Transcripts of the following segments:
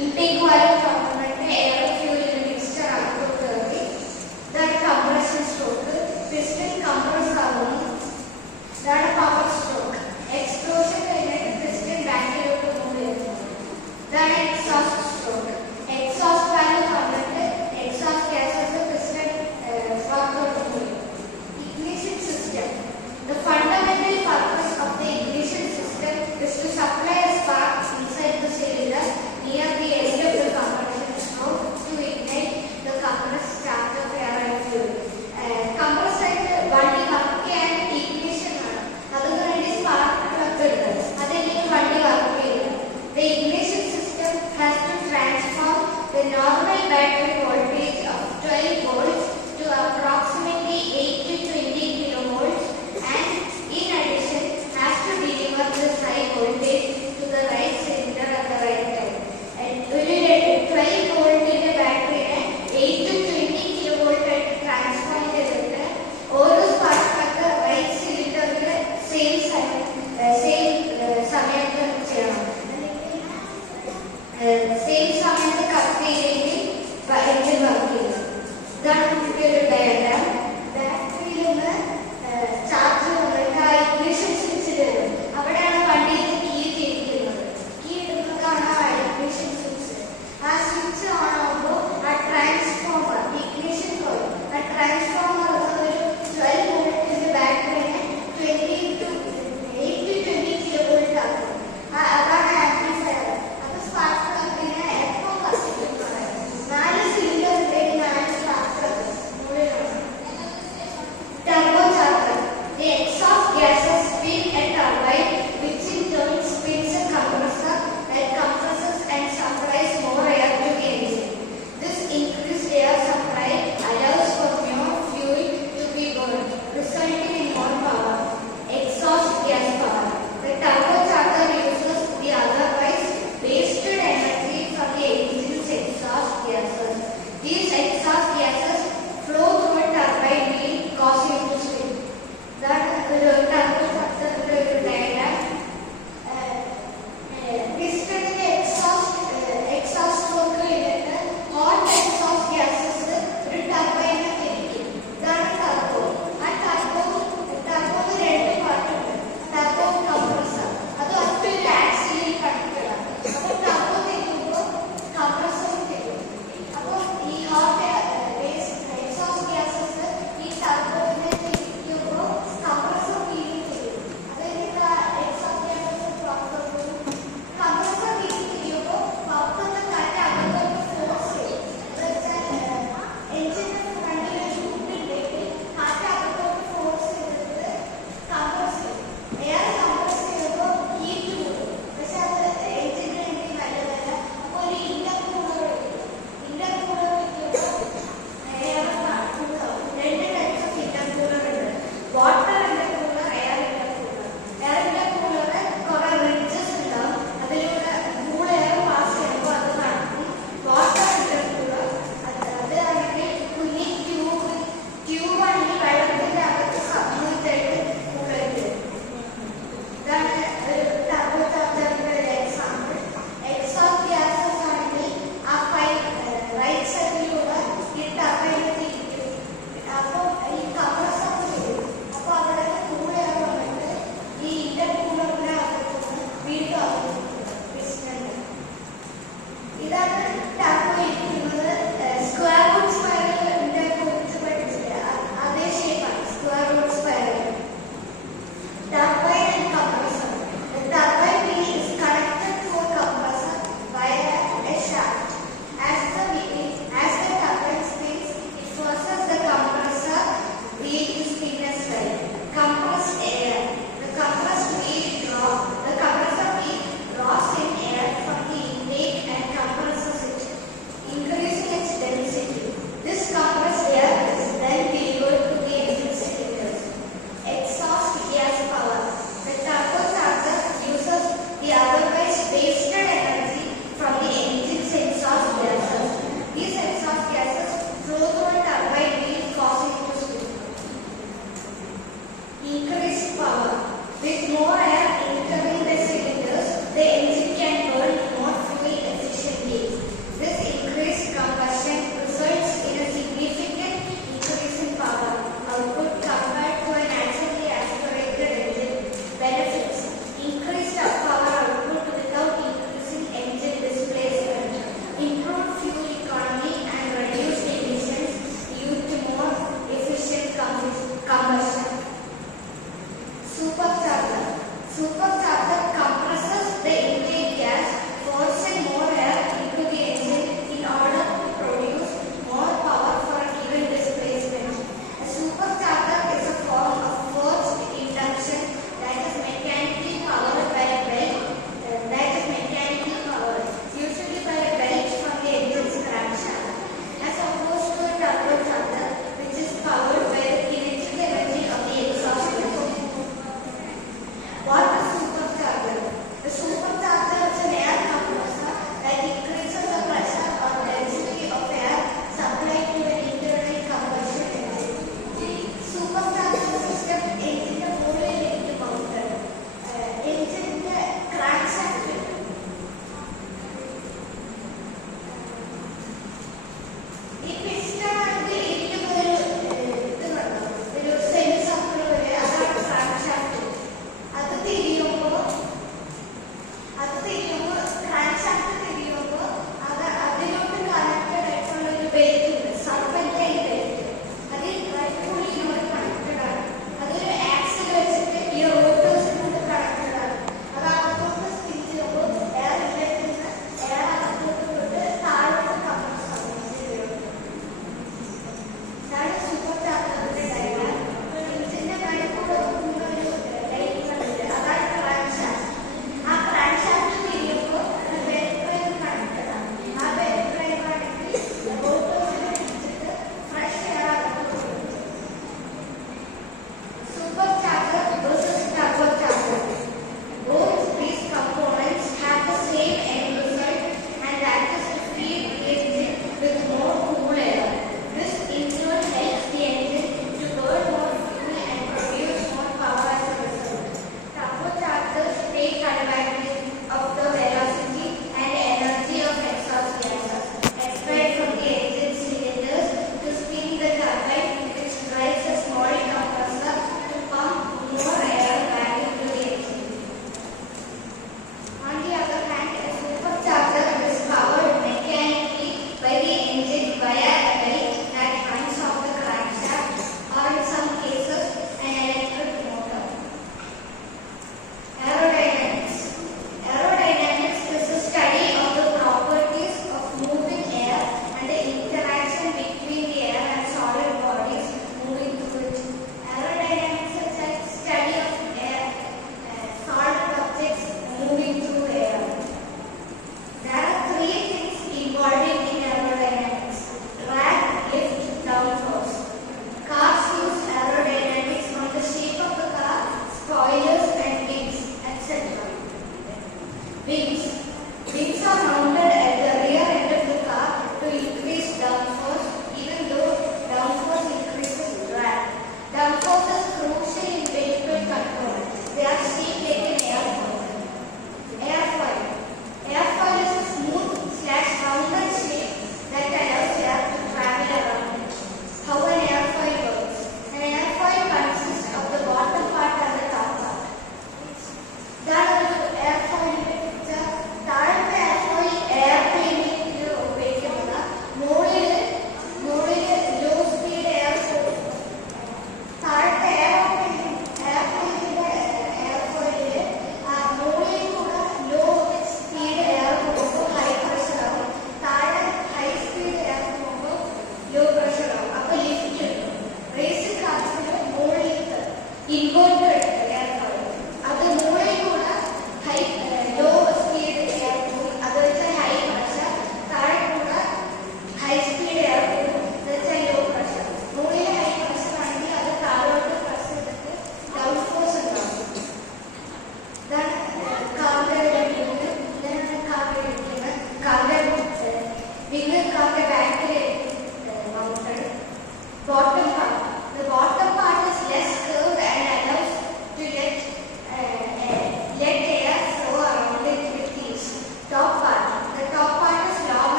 intake value component air or fuel in a mixture aggrotherapy. That compression stroke, piston compress ആകുന്നു. That power stroke, explosion കഴിഞ്ഞിട്ട് piston ബാക്കിലോട്ട് മൂവ് ചെയ്യുന്നു. That exhaust stroke, exhaust valve വന്നിട്ട് exhaust gases piston പുറത്തോട്ട് മൂവ് ചെയ്യും. Ignition system, the fundamental purpose of the ignition system is to supply a spark inside the cylinder near the end of the combustion stroke to ignite the compressed charge of air and fuel. Compressed വണ്ടി വർക്ക് ചെയ്യാൻ ignition ആണ്. അതിന് വേണ്ടി spark plug ഉണ്ട്. അതെല്ലാം വണ്ടി വർക്ക് ചെയ്യുന്നത്. The ignition system has to transform the normal battery voltage of 12 volts to approximately 8 to 20 kilovolts, and in addition has to deliver this high voltage to the right cylinder at the right time. And 12 volt in the battery 8 to 20 kilovolt ആയിട്ട് ട്രാൻസ്ഫോം ചെയ്തിട്ട് ഓരോ spark right സിലിണ്ടറിൽ സെയിം സമയത്ത് ചെയ്യണം. സെയിം സമയത്ത് കറക്റ്റ് ചെയ്തെങ്കിൽ engine work ചെയ്യും. ഇതാണ് നമുക്ക് ഒരു ഡയഗ്രാം. ബാറ്ററിയിൽ നിന്ന് ചാർജ് വന്നിട്ട് ആ ഇഗ്നിഷൻ സ്വിച്ചിൽ വരും. അവിടെയാണ് വണ്ടിയിൽ കീ ചെയ്തിരിക്കുന്നത്. കീ ഇടുന്നതാണ് ആ ഇഗ്നിഷൻ സ്വിച്ച്. ആ സ്വിച്ച് ഓൺ ആകുമ്പോൾ ആ ട്രാൻസ്ഫോമർ ഇഗ്നിഷൻ പോയി. ആ ട്രാൻസ്ഫോമർ ഒരു 12 വോൾട്ടിന്റെ ബാറ്ററിനെ 8 to 20 കിലോവോൾട്ട് ആക്കും. അതാണ് ആംപ്ലിഫയർ. അത് സ്പാർക്ക് പ്ലഗിനെ എപ്പോൾ കത്തിക്കും പറയുന്നത്.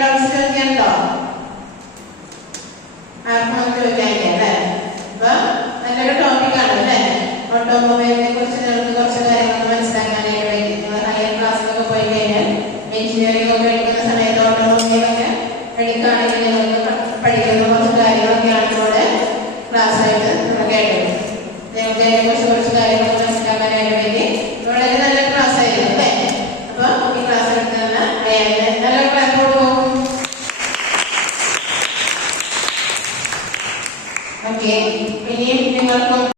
ഡൗട്ട്സ് ചോദിക്കാനുണ്ടോ? ആർക്കും ചോദിക്കാനില്ല അല്ലേ? അപ്പൊ നല്ലൊരു ടോപ്പിക്കാണ് അല്ലേ? ഓട്ടോമൊബൈലിനെ കുറിച്ച് നിങ്ങൾക്ക് കുറച്ച് കാര്യങ്ങൾ മനസ്സിലാക്കാനായിട്ട് വേണ്ടി നിങ്ങൾ ഹയർ ക്ലാസ്സിലൊക്കെ പോയി കഴിഞ്ഞാൽ എഞ്ചിനീയറിംഗ് ഒക്കെ പഠിക്കുന്ന സമയത്ത് ഓട്ടോമൊബൈലൊക്കെ എടുക്കുകയാണെങ്കിൽ നിങ്ങൾക്ക് പഠിക്കുന്ന കുറച്ച് കാര്യങ്ങളൊക്കെയാണ് ഇവിടെ ക്ലാസ് ആയിട്ട് നമ്മൾ കേട്ടത്. നിങ്ങൾക്ക് അതിനെക്കുറിച്ച് കുറച്ച് കാര്യങ്ങൾ മനസ്സിലാക്കാനായിട്ട് വേണ്ടി വളരെ നല്ല ക്ലാസ് ആയിരുന്നു അല്ലേ? അപ്പൊ ഈ ക്ലാസ് എടുക്കുന്ന നല്ല ക്ലാസ് പോകും. ഓക്കെ, ഇനിയും നിങ്ങൾക്കും